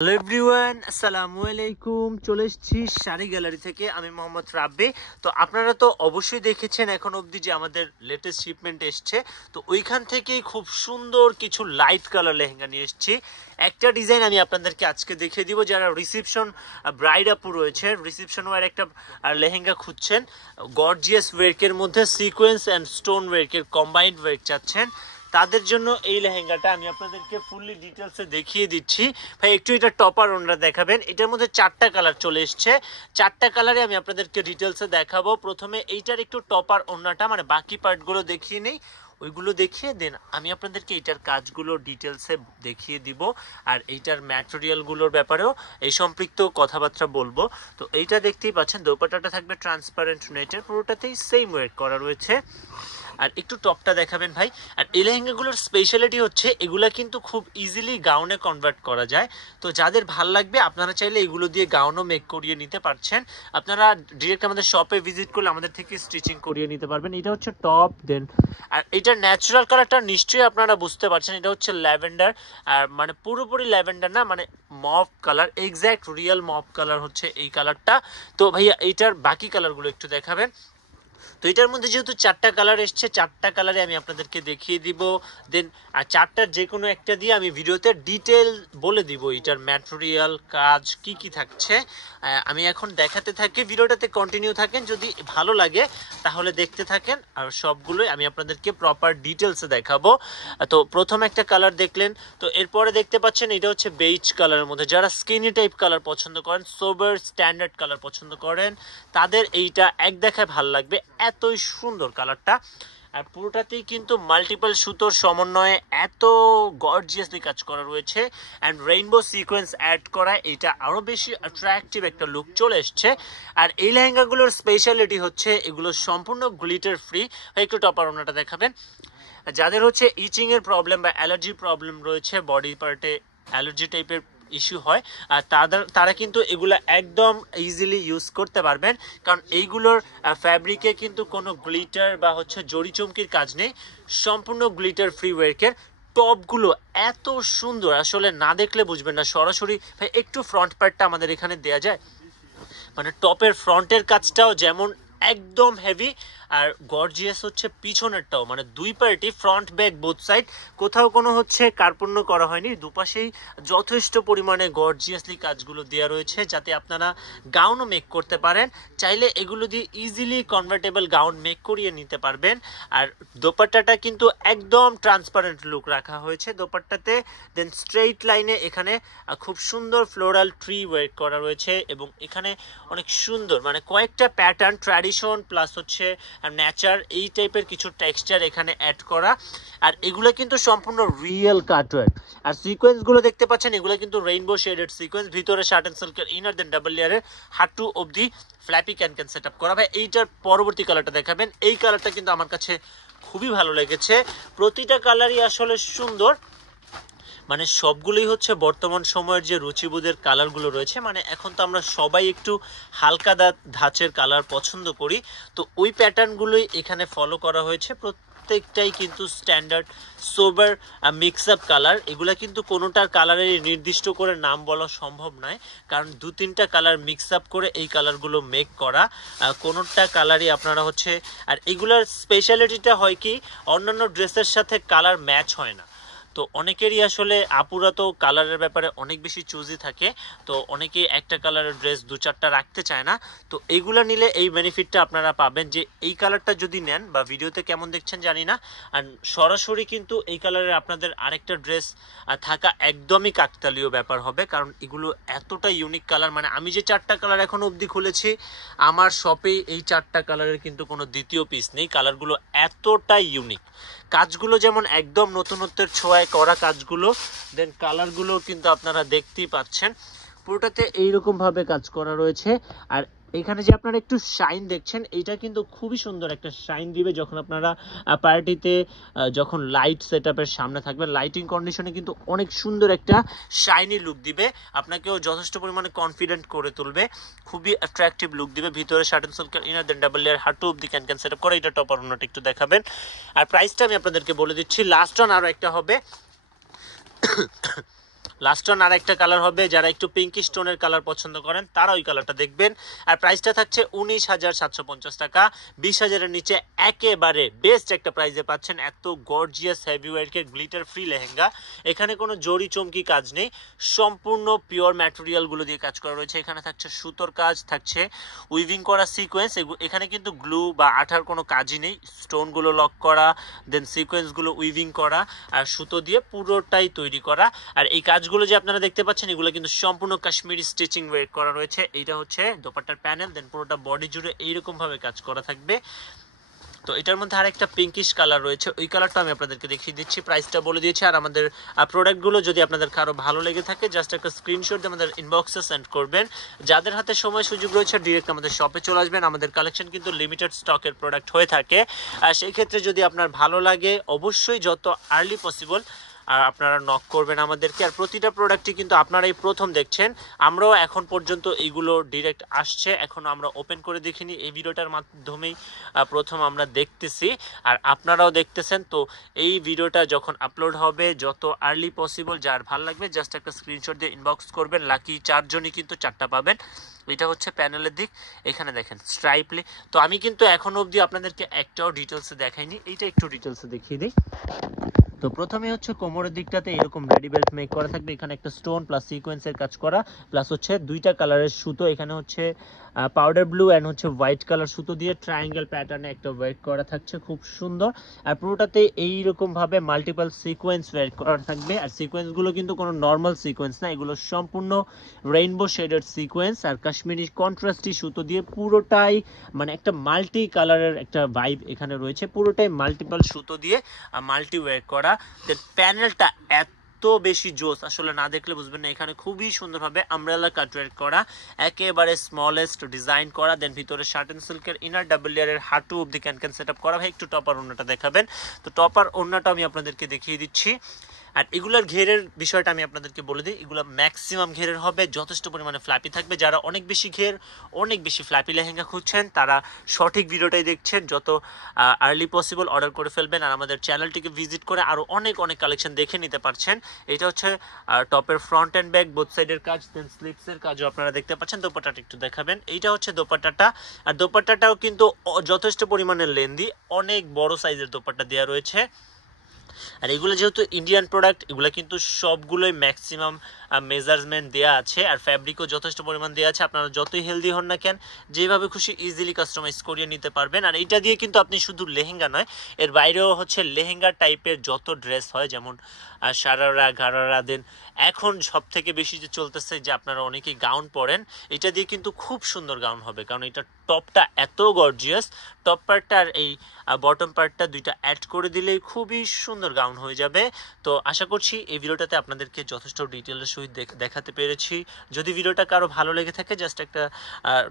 Hello everyone, আসসালামু আলাইকুম। চলে এসেছি শাড়ি গ্যালারি থেকে। আমি মোহাম্মদ রাব্বি। তো আপনারা তো অবশ্যই দেখেছেন এখন অবধি যে আমাদের লেটেস্ট শিপমেন্ট এসছে। তো ওইখান থেকেই খুব সুন্দর কিছু লাইট কালার লেহেঙ্গা নিয়ে এসেছি। একটা ডিজাইন আমি আপনাদেরকে আজকে দেখিয়ে দিব। যারা রিসেপশন ব্রাইড আপু রয়েছে, রিসেপশন ওয়ার একটা লেহেঙ্গা খুঁজছেন, গর্জিয়াস ওয়ার্কের মধ্যে সিকোয়েন্স অ্যান্ড স্টোন ওয়ার্কের কম্বাইন্ড ওয়ার্ক চাচ্ছেন, তাদের জন্য এই লেহেঙ্গাটা আমি আপনাদেরকে ফুললি ডিটেলসে দেখিয়ে দিচ্ছি। ভাই একটু এটা টপার ওনারা দেখাবেন। এটার মধ্যে 4টা কালার চলে এসছে। 4টা কালারে আমি আপনাদেরকে ডিটেলসে দেখাবো। প্রথমে এইটার একটু টপার ওনাটা মানে বাকি পার্টগুলো দেখিয়ে নেই, ওইগুলো দেখিয়ে দেন আমি আপনাদেরকে এইটার কাজগুলো ডিটেলসে দেখিয়ে দিব। আর এইটার ম্যাটেরিয়ালগুলোর ব্যাপারেও এই সম্পৃক্ত কথাবার্তা বলবো। তো এইটা দেখতেই পাচ্ছেন, দোপাট্টাটা থাকবে ট্রান্সপারেন্ট নেটের, পুরোটাতেই সেম ওয়েট করা রয়েছে। আর একটু টপটা দেখাবেন ভাই। আর এই লেহেঙ্গাগুলোর স্পেশালিটি হচ্ছে এগুলা কিন্তু খুব ইজিলি গাউনে কনভার্ট করা যায়। তো যাদের ভাল লাগবে আপনারা চাইলে এগুলো দিয়ে গাউনও মেক করিয়ে নিতে পারছেন। আপনারা ডিরেক্ট আমাদের শপে ভিজিট করলে আমাদের থেকে স্টিচিং করিয়ে নিতে পারবেন। এটা হচ্ছে টপ। দেন আর এটার ন্যাচারাল কালারটা নিশ্চয়ই আপনারা বুঝতে পারছেন, এটা হচ্ছে ল্যাভেন্ডার। আর মানে পুরোপুরি ল্যাভেন্ডার না, মানে mauve colour, exact real mauve colour হচ্ছে এই কালারটা। তো ভাইয়া এইটার বাকি কালারগুলো একটু দেখাবেন। তো এটার মধ্যে যেহেতু 4টা কালার এসছে, 4টা কালারে আমি আপনাদেরকে দেখিয়ে দিব। দেন আর 4টার যে কোনো একটা দিয়ে আমি ভিডিওতে ডিটেল বলে দিব এটার ম্যাটেরিয়াল, কাজ কি কি থাকছে। আমি এখন দেখাতে থাকি, ভিডিওটাতে কন্টিনিউ থাকেন। যদি ভালো লাগে তাহলে দেখতে থাকেন। আর সবগুলোই আমি আপনাদেরকে প্রপার ডিটেলসে দেখাবো। তো প্রথম একটা কালার দেখলেন। তো এরপরে দেখতে পাচ্ছেন এটা হচ্ছে বেইজ কালারের মধ্যে। যারা স্কিনি টাইপ কালার পছন্দ করেন, সোবার স্ট্যান্ডার্ড কালার পছন্দ করেন, তাদের এইটা এক দেখায় ভালো লাগবে। এতই সুন্দর কালারটা। আর পুরোটাতেই কিন্তু মাল্টিপল সুতোর সমন্বয়ে এত গর্জিয়াসলি কাজ করা রয়েছে। অ্যান্ড রেইনবো সিকোয়েন্স অ্যাড করা, এটা আরও বেশি অ্যাট্রাকটিভ একটা লুক চলে এসছে। আর এই লেহেঙ্গাগুলোর স্পেশালিটি হচ্ছে এগুলো সম্পূর্ণ গ্লিটার ফ্রি। একটু টপার ওনাটা দেখাবেন। যাদের হচ্ছে ইচিংয়ের প্রবলেম বা অ্যালার্জির প্রবলেম রয়েছে, বডি পার্টে অ্যালার্জি টাইপের ইস্যু হয়, আর তারা কিন্তু এগুলো একদম ইজিলি ইউজ করতে পারবেন। কারণ এইগুলোর ফ্যাব্রিকে কিন্তু কোনো গ্লিটার বা হচ্ছে জড়ি চমকির কাজ নেই, সম্পূর্ণ গ্লিটার ফ্রি ওয়ার্কের। টপগুলো এত সুন্দর, আসলে না দেখলে বুঝবেন না। সরাসরি ভাই একটু ফ্রন্ট পার্টটা আমাদের এখানে দেয়া যায়, মানে টপের ফ্রন্টের কাজটাও যেমন একদম হেভি, আর গর্জিয়াস হচ্ছে পিছনেরটাও, মানে দুই party front back both side কোথাও কোনো হচ্ছে কার্পণ্য করা হয়নি। দুপাশেই যথেষ্ট পরিমাণে গর্জিয়াসলি কাজগুলো দেওয়া রয়েছে, যাতে আপনারা গাউনও মেক করতে পারেন। চাইলে এগুলো দিয়ে ইজিলি কনভার্টেবল গাউন মেক করিয়ে নিতে পারবেন। আর দোপাট্টাটা কিন্তু একদম ট্রান্সপারেন্ট লুক রাখা হয়েছে দোপাট্টাতে। দেন স্ট্রেইট লাইনে এখানে খুব সুন্দর ফ্লোরাল ট্রি ওয়ার্ক করা রয়েছে, এবং এখানে অনেক সুন্দর মানে কয়েকটা প্যাটার্ন, ট্র্যাডিশন প্লাস হচ্ছে নেচার, এই টাইপের কিছু টেক্সচার এখানে অ্যাড করা। আর এগুলো কিন্তু সম্পূর্ণ রিয়েল কাটওয়ার্ক। আর সিকোয়েন্সগুলো দেখতে পাচ্ছেন, এগুলো কিন্তু রেইনবো শেডেড সিকোয়েন্স, ভিতরে শার্ট অ্যান্ড সিল্কের ইনার, দেন ডাবল লেয়ারের হাঁটু অবধি ফ্ল্যাপি ক্যান সেট আপ করা। ভাই এইটার পরবর্তী কালারটা দেখাবেন। এই কালারটা কিন্তু আমার কাছে খুবই ভালো লেগেছে। প্রতিটা কালারই আসলে সুন্দর, মানে সবগুলোই হচ্ছে বর্তমান সময়ের যে রুচিবোধের কালারগুলো রয়েছে, মানে এখন তো আমরা সবাই একটু হালকা ধাঁচের কালার পছন্দ করি। তো ওই প্যাটার্নগুলোই এখানে ফলো করা হয়েছে। প্রত্যেকটাই কিন্তু স্ট্যান্ডার্ড সোবার মিক্স আপ কালার। এগুলা কিন্তু কোনোটার কালারের নির্দিষ্ট করে নাম বলা সম্ভব নয়, কারণ 2-3টা কালার মিক্স আপ করে এই কালারগুলো মেক করা। কোনোটা কালারই আপনারা হচ্ছে, আর এগুলার স্পেশালিটিটা হয় কি, অন্যান্য ড্রেসের সাথে কালার ম্যাচ হয় না। তো অনেকেরই আসলে আপুরা তো কালারের ব্যাপারে অনেক বেশি চুজি থাকে, তো অনেকেই একটা কালারের ড্রেস 2-4টা রাখতে চায় না। তো এইগুলো নিলে এই বেনিফিটটা আপনারা পাবেন যে এই কালারটা যদি নেন, বা ভিডিওতে কেমন দেখছেন জানি না, আর সরাসরি কিন্তু এই কালারের আপনাদের আরেকটা ড্রেস থাকা একদমই কাকতালীয় ব্যাপার হবে। কারণ এগুলো এতটা ইউনিক কালার, মানে আমি যে 4টা কালার এখন অবধি খুলেছি আমার শপে, এই 4টা কালারের কিন্তু কোনো দ্বিতীয় পিস নেই। কালারগুলো এতটাই ইউনিক, কাজগুলো যেমন একদম নতুনত্বের ছোঁয়ায় করা কাজগুলো, দেন কালারগুলো কিন্তু আপনারা দেখতেই পাচ্ছেন পুরোটাতে এইরকম ভাবে কাজ করা রয়েছে। আর এখানে যে আপনারা একটু শাইন দেখছেন, এটা কিন্তু খুবই সুন্দর একটা শাইন দিবে যখন আপনারা পার্টিতে যখন লাইট সেট আপের সামনে থাকবেন, লাইটিং কন্ডিশনে কিন্তু অনেক সুন্দর একটা শাইনি লুক দিবে, আপনাকেও যথেষ্ট পরিমাণে কনফিডেন্ট করে তুলবে, খুবই অ্যাট্রাকটিভ লুক দিবে। ভিতরে শার্ট অ্যান্ড সিল্কের ইনার, দেন ডাবল লেয়ার হাঁটু অবধি ক্যান সেট আপ করে। এটা টপার ওনাটা একটু দেখাবেন। আর প্রাইসটা আমি আপনাদেরকে বলে দিচ্ছি, লাস্ট অন আরও একটা হবে। লাস্ট ওয়ান আর একটা কালার হবে, যারা একটু পিঙ্কি স্টোনের কালার পছন্দ করেন তারা ওই কালারটা দেখবেন। আর প্রাইসটা থাকছে 19,750 টাকা। 20,000-এর নিচে একেবারে বেস্ট একটা প্রাইসে পাচ্ছেন এত গর্জিয়াস হেভি ওয়েটের গ্লিটার ফ্রি লেহেঙ্গা। এখানে কোনো জরি চমকি কাজ নেই, সম্পূর্ণ পিওর ম্যাটেরিয়ালগুলো দিয়ে কাজ করা রয়েছে। এখানে থাকছে সুতোর কাজ, থাকছে উইভিং করা সিকোয়েন্স। এখানে কিন্তু গ্লু বা আঠার কোনো কাজই নেই, স্টোনগুলো লক করা, দেন সিকোয়েন্সগুলো উইভিং করা আর সুতো দিয়ে পুরোটাই তৈরি করা। আর এই কাজগুলো যে আপনারা দেখতে পাচ্ছেন এগুলো কিন্তু সম্পূর্ণ কাশ্মীরি স্টিচিং ওয়েট করা রয়েছে। এইটা হচ্ছে দোপাট্টার প্যানেল, দেন পুরোটা বডি জুড়ে এইরকম ভাবে কাজ করা থাকবে। তো এটার মধ্যে আরেকটা পিঙ্কিশ কালার রয়েছে, ওই কালারটা আমি আপনাদেরকে দেখিয়ে দিচ্ছি, প্রাইসটা বলে দিয়েছি। আর আমাদের প্রোডাক্টগুলো যদি আপনাদের কারো ভালো লেগে থাকে জাস্ট একটা স্ক্রিনশট দিয়ে আমাদের ইনবক্সে সেন্ড করবেন। যাদের হাতে সময় সুযোগ রয়েছে ডিরেক্ট আমাদের শপে চলে আসবেন। আমাদের কালেকশন কিন্তু লিমিটেড স্টকের প্রোডাক্ট হয়ে থাকে। আর সেই ক্ষেত্রে যদি আপনার ভালো লাগে অবশ্যই যত আর্লি পসিবল আর আপনারা নক করবেন আমাদেরকে। আর প্রতিটা প্রোডাক্টই কিন্তু আপনারাই প্রথম দেখছেন, আমরাও এখন পর্যন্ত এইগুলো ডিরেক্ট আসছে, এখনও আমরা ওপেন করে দেখিনি, এই ভিডিওটার মাধ্যমেই প্রথম আমরা দেখতেছি আর আপনারাও দেখতেছেন। তো এই ভিডিওটা যখন আপলোড হবে যত আর্লি পসিবল যার ভালো লাগবে জাস্ট একটা স্ক্রিনশট দিয়ে ইনবক্স করবেন। লাকি 4 জনই কিন্তু 4টা পাবেন। এটা হচ্ছে প্যানেলের দিক, এখানে দেখেন স্ট্রাইপলি। তো আমি কিন্তু এখন অবধি আপনাদেরকে একটাও ডিটেলসে দেখাইনি, এইটা একটু ডিটেলসে দেখিয়ে দিই। তো প্রথমে হচ্ছে কোমরের দিকটাতে এরকম রেডি বেল্ট মেক করা থাকবে, এখানে একটা স্টোন প্লাস সিকোয়েন্সের কাজ করা, প্লাস হচ্ছে দুইটা কালারের সুতো, এখানে হচ্ছে পাউডার ব্লু অ্যান্ড হচ্ছে হোয়াইট কালার সুতো দিয়ে ট্রায়াঙ্গেল প্যাটার্নে একটা ওয়ার্ক করা থাকছে, খুব সুন্দর। আর পুরোটাতে এইরকম ভাবে মাল্টিপল সিকোয়েন্স ওয়ার্ক করা থাকবে। আর সিকোয়েন্সগুলো কিন্তু কোনো নর্মাল সিকোয়েন্স না, এগুলো সম্পূর্ণ রেইনবো শেডেড সিকোয়েন্স আর কাশ্মীরি কন্ট্রাস্টি সুতো দিয়ে পুরোটাই মানে একটা মাল্টি কালারের একটা ভাইব এখানে রয়েছে, পুরোটাই মাল্টিপল সুতো দিয়ে মাল্টি ওয়ার্ক করা। প্যানেলটা এত বেশি জোস, আসলে না দেখলে বুঝবেন না। এখানে খুবই সুন্দরভাবে আমব্রেলা কাটওয়ার্ক করা, একেবারে স্মলেস্ট ডিজাইন করা, দেন ভিতরে শার্ট এন্ড সিল্কের ইনার ডাবল লেয়ারের হাঁটু অবধি ক্যান সেট আপ করা। ভাই একটু টপার ওড়নাটা দেখাবেন। তো টপার ওড়নাটা আমি আপনাদেরকে দেখিয়ে দিচ্ছি। আর এগুলোর ঘেরের বিষয়টা আমি আপনাদেরকে বলে দিই, এগুলো ম্যাক্সিমাম ঘেরের হবে, যথেষ্ট পরিমাণে ফ্ল্যাপি থাকবে। যারা অনেক বেশি ঘের অনেক বেশি ফ্ল্যাপি লেহেঙ্গা খুঁজছেন তারা সঠিক ভিডিওটাই দেখছেন, যত আর্লি পসিবল অর্ডার করে ফেলবেন। আর আমাদের চ্যানেলটিকে ভিজিট করে আরও অনেক কালেকশন দেখে নিতে পারছেন। এটা হচ্ছে টপের ফ্রন্ট অ্যান্ড ব্যাক বোথ সাইডের কাজ, দেন স্লিপসের কাজও আপনারা দেখতে পাচ্ছেন। দোপাট্টাটা একটু দেখাবেন, এইটা হচ্ছে দোপাট্টাটা। আর দোপাট্টাটাও কিন্তু যথেষ্ট পরিমাণে লেন্দি, অনেক বড় সাইজের দোপাট্টা দেওয়া রয়েছে। আর এগুলো যেহেতু ইন্ডিয়ান প্রোডাক্ট, এগুলো কিন্তু সবগুলোই ম্যাক্সিমাম মেজারমেন্ট দেওয়া আছে আর ফ্যাব্রিকও যথেষ্ট পরিমাণ দেওয়া আছে। আপনারা যতই হেলদি হন না কেন যেভাবে খুশি ইজিলি কাস্টমাইজ করিয়ে নিতে পারবেন। আর এইটা দিয়ে কিন্তু আপনি শুধু লেহেঙ্গা নয়, এর বাইরেও হচ্ছে লেহেঙ্গা টাইপের যত ড্রেস হয়, যেমন সারারা ঘারারা, দেন এখন সব থেকে বেশি যে চলতেছে যে আপনারা অনেকেই গাউন পরেন, এটা দিয়ে কিন্তু খুব সুন্দর গাউন হবে, কারণ এটা টপটা এত গর্জিয়াস। টপ পার্টটা আর এই বটম পার্টটা দুইটা অ্যাড করে দিলেই খুবই সুন্দর গাউন হয়ে যাবে। তো আশা করছি এই ভিডিওটাতে আপনাদেরকে যথেষ্ট ডিটেলের সহিত দেখাতে পেরেছি। যদি ভিডিওটা কারো ভালো লেগে থাকে জাস্ট একটা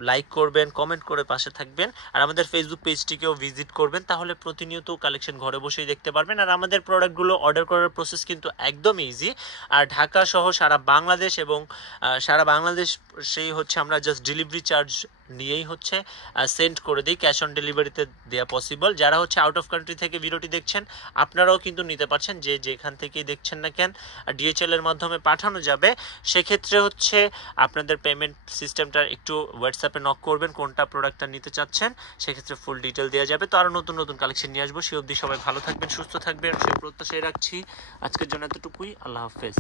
লাইক করবেন, কমেন্ট করে পাশে থাকবেন। আর আমাদের ফেসবুক পেজটিকেও ভিজিট করবেন, তাহলে প্রতিনিয়ত কালেকশন ঘরে বসেই দেখতে পারবেন। আর আমাদের প্রোডাক্টগুলো অর্ডার করার প্রসেস কিন্তু একদম ইজি। আর ঢাকা সহ সারা বাংলাদেশ এবং সারা বাংলাদেশ সেই হচ্ছে আমরা জাস্ট ডেলিভারি চার্জ নিয়েই হচ্ছে সেন্ড করে দিই, ক্যাশ অন ডেলিভারিতে দেওয়া পসিবল। যারা হচ্ছে আউট অফ কান্ট্রি থেকে ভিডিওটি দেখছেন আপনারাও কিন্তু নিতে পারছেন, যে যেখান থেকেই দেখছেন না কেন ডিএচএল এর মাধ্যমে পাঠানো যাবে। সেক্ষেত্রে হচ্ছে আপনাদের পেমেন্ট সিস্টেমটা একটু হোয়াটসঅ্যাপে নক করবেন কোনটা প্রোডাক্টটা নিতে চাচ্ছেন, সেক্ষেত্রে ফুল ডিটেল দেওয়া যাবে। তো আরও নতুন কালেকশন নিয়ে আসবো, সে অবধি সবাই ভালো থাকবেন, সুস্থ থাকবেন, সেই প্রত্যাশাই রাখছি। আজকের জন্য এতটুকুই, আল্লাহ হাফেজ।